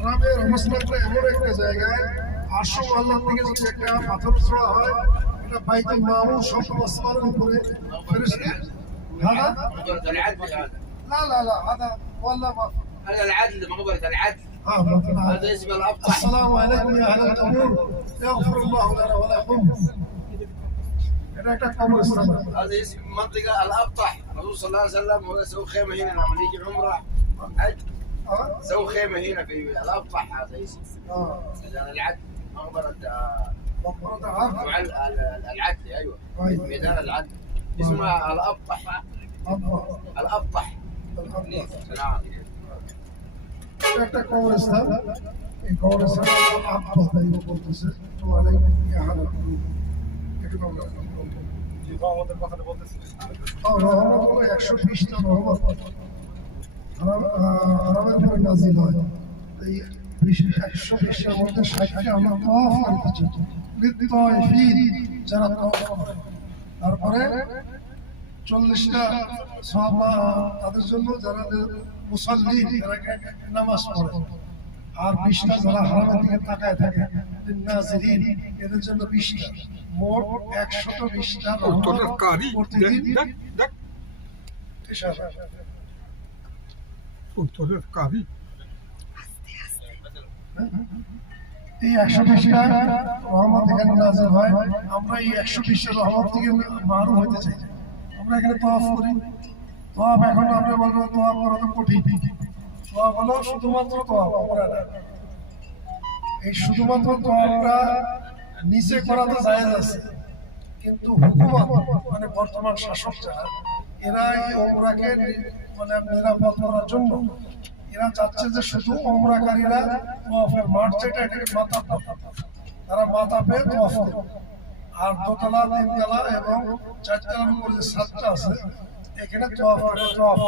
হারামের অবস্থানটা এমন একটা জায়গায় আটশো আল্লাহ থেকে যদি একটা পাথর ছোড়া হয় এটা বাইতুল মামুর সব আসমানের উপরে ফেরেশতা هذا مقبرة العدل هذا لا لا لا هذا والله ما في هذا العدل مقبرة العدل ها ممكن هذا. هذا اسم الأبطح السلام عليكم يا اهل القبور يغفر الله لنا ولكم এটা একটা কবরস্থান هذا اسم منطقة الأبطح الرسول صلى الله عليه وسلم هو سووا خيمة هنا لما يجي عمرة حج হ্যাঁ سووا خيمة هنا في الأبطح هذا اسم হ্যাঁ ميدان العدل مقبرة آه، مقبرة عارف وعل- ال- العدل أيوه طيب. ميدان العدل اسمها الأبطح الله الأبطح الله نعم এটা একটা কবরস্থান এই কবরস্থান আব্বা তাই বলতেছে তো আলাইকুম ইয়া হালা একটু কবরস্থান আমাদের কথাটা বলতেছিলেন ও রহমত হলো একশো বিশটা রহমত পরে নাজিল হয় এই একশো মধ্যে ষাটটা আমরা তফ যারা তফ করে তারপরে চল্লিশটা সাহাবা তাদের জন্য যারা মুসল্লি যারা নামাজ পড়ে। আর বিশটা যারা হারামের দিকে তাকায় থাকে নাজিরিন এদের জন্য বিশটা। মোট একশত বিশটা প্রতিদিন উত্তরের এই একশো বিশটা রহমত এখানে নাজিল হয়। আমরা এই একশো বিশটা রহমত থেকে মারুম হতে চাই। আমরা এখানে তওয়াফ করি। তওয়াফ এখন আমরা বলব তওয়াফ করা তো কঠিন। তওয়াফ হলো শুধুমাত্র করা না। এই শুধুমাত্র তওয়াফটা নিচে করা তো জায়েজ আছে। কিন্তু হুকুমত মানে বর্তমান শাসক যারা এরা এই ওমরাকে মানে নিরাপদ করার জন্য। এরা চাচ্ছে যে শুধু ওমরাকারীরা তোয়াফের মাঠ যেটা, এটাকে মাথা তারা মাথা পেয়ে তোয়াফ আর দোতলা, তিনতলা এবং চারতলার উপরে যে সাতটা আছে, এখানে তোয়াফ তোয়াফ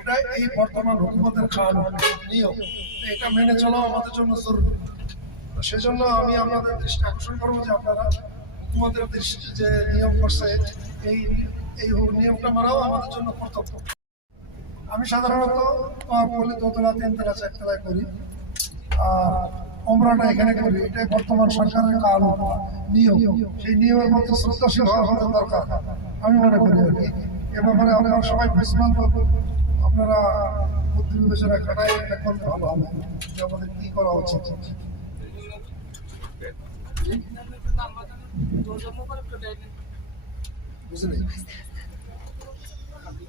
এটা এই বর্তমান হুকুমতের খাওয়ানো নিয়ম। এটা মেনে চলা আমাদের জন্য জরুরি। সেজন্য আমি আপনাদের দৃষ্টি আকর্ষণ করব যে আপনারা হুকুমতের দৃষ্টি যে নিয়ম করছে, এই এই নিয়মটা মানাও, আমাদের জন্য কর্তব্য। আমি সাধারণত বলি দোতলা তিনতলা চারতলায় করি। আর ওমরাটা এখানে করি। এটাই বর্তমান সরকারের কারণ, নিয়ম। সেই নিয়মের মধ্যে শ্রদ্ধাশীল হওয়া আমাদের দরকার। আমি মনে করি আর কি। এ ব্যাপারে আমরা সবাই বুঝলাম আপনারা বুদ্ধি বিবেচনা খাটাই, এটা করলে ভালো হবে। যে আমাদের কী করা উচিত। বুঝলি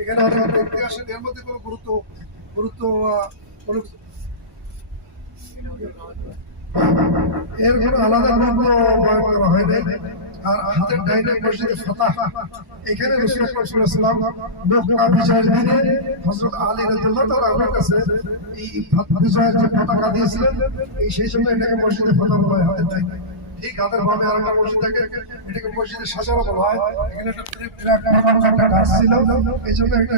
এখানে এর মধ্যে কোনো গুরুত্ব গুরুত্ব কোনো এর কোনো আলাদা গুরুত্ব বয়ান করা হয় নাই আর হাতের ডাইনে এখানে রসুল বিজয়ের দিনে হযরত আলী রাদিয়াল্লাহু তাআলা আমার কাছে এই বিজয়ের যে পতাকা দিয়েছিলেন, এই সেই জন্য এটাকে মসজিদে ফাতাহ হয়। হাতের ডাইনে হাতের সাজানো হয় গাছ এই জন্য একটা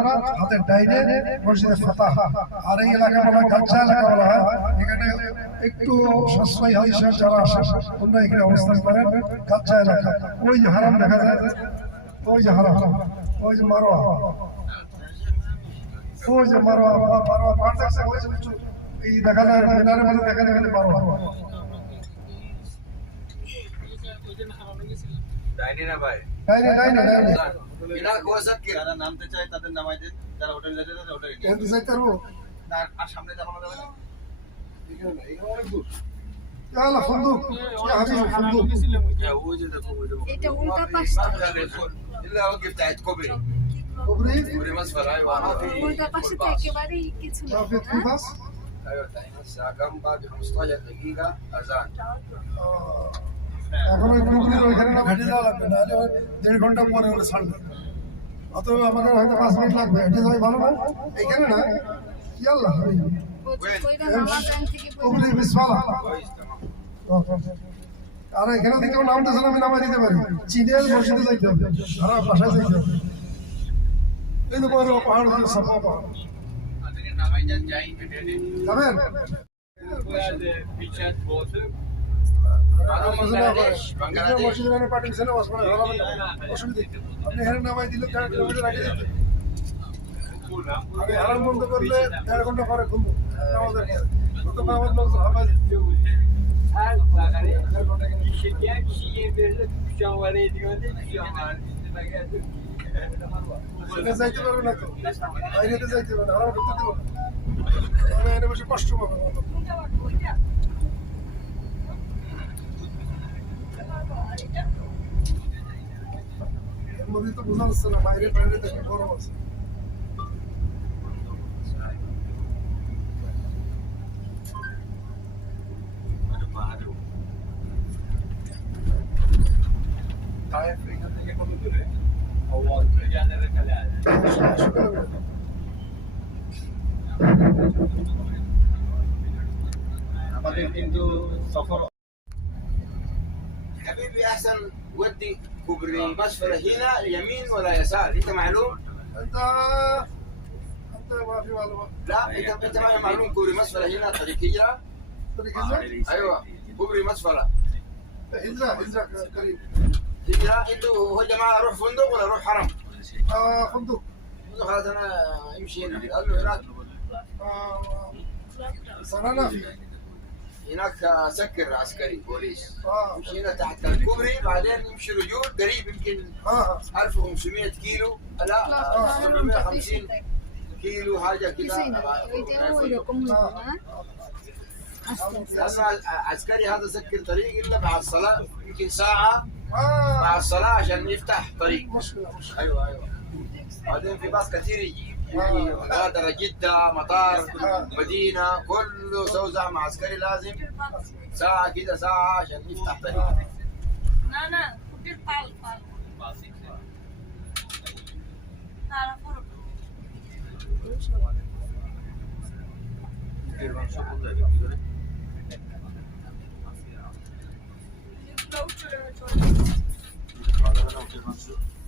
হয় হাতের ডাইনে আর এই এলাকা বলা হয় হয় এখানে একটু সাশ্রয়ী হাদিসের যারা তোমরা এখানে অবস্থান করেন গাচ্চা এলাকা ওই যে হারাম দেখা যায় ওই যে হারাম ওই যে মারোয়া ওই যে মারোয়া মারোয়া দেখছে ওই যে। এই দেখা যায় মিনারের মধ্যে দেখা যায় এখানে মারোয়া ডাইনি না ভাই ডাইনে ডাইনে ডাইনে মিনার কোয়াসাত কে যারা নামতে চায় তাদের নামাই দেন যারা হোটেল যেতে চায় হোটেল এখান থেকে যাইতে পারবো আর সামনে যাবো না যাবে না এখানে না, এখানে অনেক দূর। يلا فندق يا حبيبي فندق يا وجدكم وجدكم. এটা উল্টা ما في- পাশটা। ما في غير يدخل الا وقف تحت كوبري كوبري كوبري مسفر ايوه ما في উল্টা পাশে তো এখন ওই ওইখানে না ঘাটে যাওয়া লাগবে না হলে দেড় ঘণ্টা পরে ওরা ছাড়বে। অতএব আমাদের হয়তো পাঁচ মিনিট লাগবে। হেঁটে যাওয়াই ভালো এইখানে না? কি আর এখানে থেকে নামটা ছিল আমি নামাই দিতে পারি। চীনে মসজিদে যাইতে হবে। আর যাইতে হবে। এই তো পাহাড় সাফা পাহাড়। আপনি এখানে নামাই দিলে দেড় কিলোমিটার আগে যেতে। আমি হারাম বন্ধ করলে দেড় ঘণ্টা পরে ততক্ষণ আমার লোকজন হামাজ Her bakare şeker kişiye verilip canvara ediyor diye bir var. সেটা যাইতে পারবে না তো। বাইরেতে যাইতে পারবে না। হারাম ঢুকতে দেবো না মানে এনে বসে কষ্ট পাবে আমার লোক। এর মধ্যে তো বোঝা যাচ্ছে না বাইরে বাইরে দেখে গরম আছে তায়েফ এখান থেকে কত দূরে একশো কিলোমিটার আমাদের কিন্তু সফর حبيبي احسن ودي كوبري مسفر هنا يمين ولا يسار انت معلوم؟ انت انت ما في معلومات لا انت انت ما هي معلوم كوبري مسفر هنا طريق هجره طريق هجرة ايوه كوبري مسفر هجرة هجرة قريب هجره انتوا هو جماعه اروح فندق ولا اروح حرم؟ آه فندق فندق خلاص انا امشي هنا لانه هناك هناك سكر عسكري بوليس. مشينا تحت الكوبري بعدين نمشي رجول قريب يمكن 1500 كيلو. لا آه، 750 كيلو حاجة كده. أصلا آه، آه، العسكري هذا سكر طريق إلا بعد الصلاة يمكن ساعة بعد الصلاة عشان يفتح طريق. أيوه أيوه. بعدين في باص كثير يجي. يعني غادر جدة مطار مدينة كله سو زحمه عسكري لازم. ساعة كده ساعة عشان يفتح طريق. لا لا كبير طال طال. Thank you.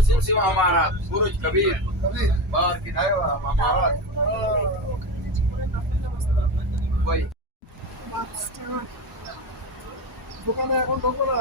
سمسمة عمارات برج كبير كبير بارك ايوه عمارات آه كويس বাসটা দোকানে এখন ঢোকবো না